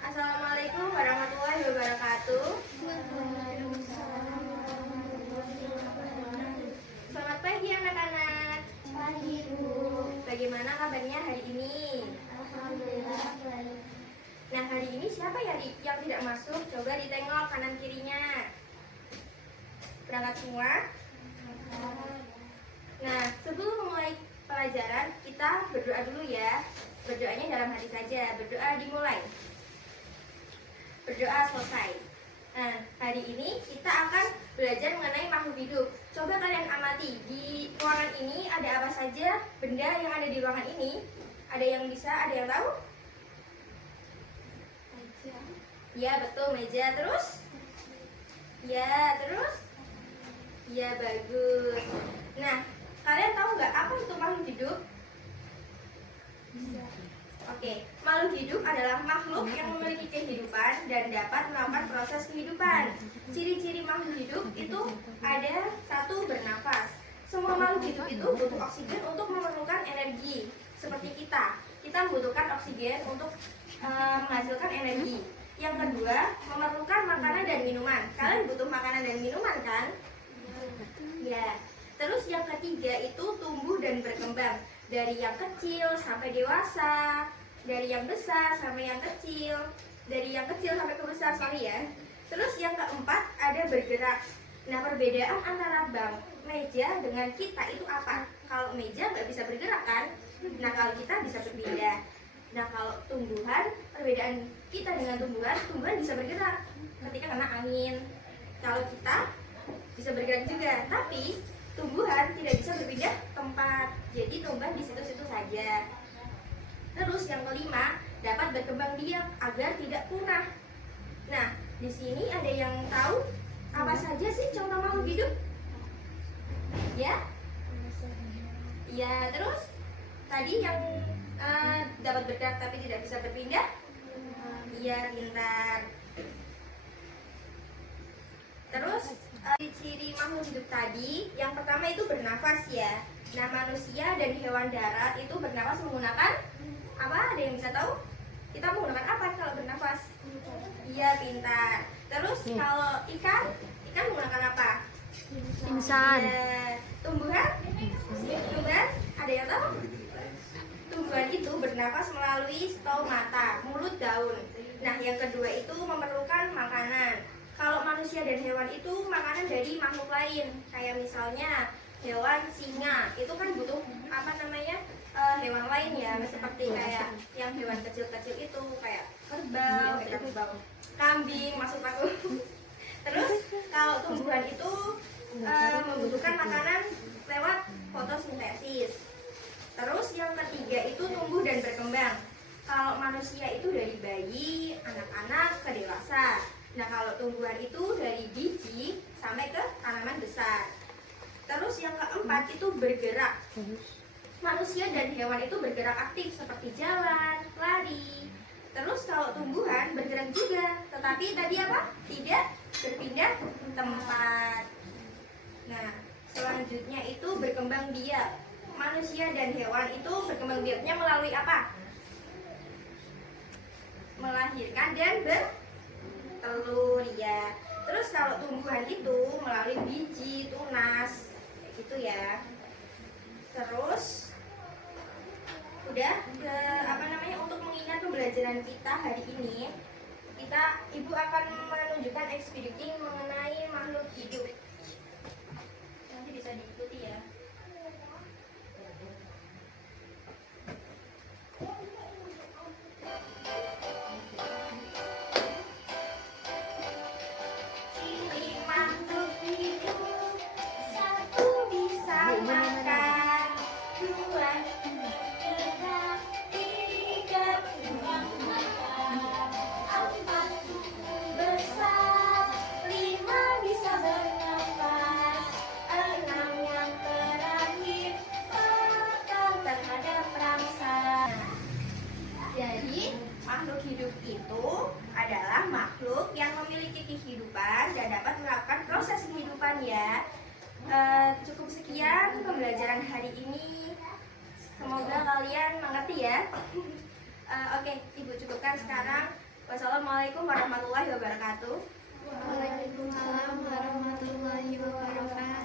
Assalamualaikum warahmatullahi wabarakatuh. Selamat pagi anak-anak. Pagi, Bu. Bagaimana kabarnya hari ini? Alhamdulillah baik. Nah, hari ini siapa yang tidak masuk? Coba ditengok kanan kirinya. Berangkat semua? Nah, sebelum memulai pelajaran, kita berdoa dulu ya. Berdoanya dalam hati saja. Berdoa dimulai. Berdoa selesai. Nah, hari ini kita akan belajar mengenai makhluk hidup. Coba kalian amati, di ruangan ini ada apa saja benda yang ada di ruangan ini? Ada yang bisa, ada yang tahu? Ya, betul, meja. Terus? Ya, terus? Ya, bagus. Nah, kalian tahu nggak apa itu makhluk hidup? Oke, makhluk hidup adalah makhluk yang memiliki kehidupan dan dapat melakukan proses kehidupan. Ciri-ciri makhluk hidup itu ada satu, bernafas. Semua makhluk hidup itu butuh oksigen untuk memerlukan energi. Seperti kita membutuhkan oksigen untuk menghasilkan energi. Yang kedua, memerlukan makanan dan minuman. Kalian butuh makanan dan minuman kan? Ya. Terus yang ketiga itu tumbuh dan berkembang. Dari yang kecil sampai dewasa, dari yang besar sampai yang kecil, dari yang kecil sampai ke besar, sorry ya. Terus yang keempat ada bergerak. Nah, perbedaan antara meja dengan kita itu apa? Kalau meja nggak bisa bergerak kan? Nah, kalau kita bisa berpindah. Nah, kalau tumbuhan, perbedaan kita dengan tumbuhan bisa bergerak ketika kena angin. Kalau kita bisa bergerak juga, tapi tumbuhan tidak bisa berpindah tempat, jadi tumbuhan di situ-situ saja. Terus yang kelima, dapat berkembang biak agar tidak punah. Nah, di sini ada yang tahu apa saja sih contoh makhluk hidup? Ya? Ya, terus tadi yang dapat bergerak tapi tidak bisa berpindah? Iya, pintar. Terus ciri makhluk hidup tadi, yang pertama itu bernafas ya. Nah, manusia dan hewan darat itu bernafas menggunakan apa? Ada yang bisa tahu? Kita menggunakan apa kalau bernafas? Iya, pintar. Terus kalau ikan menggunakan apa? Pingsan. Ya. Tumbuhan? Ada yang tahu? Tumbuhan itu bernafas melalui stomata, mulut daun. Nah, yang kedua itu memerlukan makanan. Kalau manusia dan hewan itu makanan dari makhluk lain, kayak misalnya hewan singa, itu kan butuh hewan lain ya, seperti kayak yang hewan kecil-kecil itu kayak kerbau, kambing, masuk aku. Terus kalau tumbuhan itu membutuhkan makanan lewat fotosintesis. Terus yang ketiga itu tumbuh dan berkembang. Kalau manusia itu dari bayi, anak-anak ke dewasa. Nah, kalau tumbuhan itu dari biji sampai ke tanaman besar. Terus yang keempat itu bergerak. Manusia dan hewan itu bergerak aktif seperti jalan, lari. Terus kalau tumbuhan bergerak juga, tetapi tadi apa? Tidak berpindah tempat. Nah, selanjutnya itu berkembang biak. Manusia dan hewan itu berkembang biaknya melalui apa? Melahirkan dan bertelur ya. Terus kalau tumbuhan itu melalui biji, tunas, kayak gitu ya. Terus udah untuk mengingat pembelajaran kita hari ini, Ibu akan menunjukkan activity mengenai makhluk hidup. Nanti bisa diikuti ya. Besar, 5 memiliki kehidupan dan dapat melakukan proses kehidupan ya. Cukup sekian pembelajaran hari ini. Semoga kalian mengerti ya. Oke, Ibu cukupkan sekarang. Wassalamualaikum warahmatullahi wabarakatuh. Waalaikumsalam warahmatullahi wabarakatuh.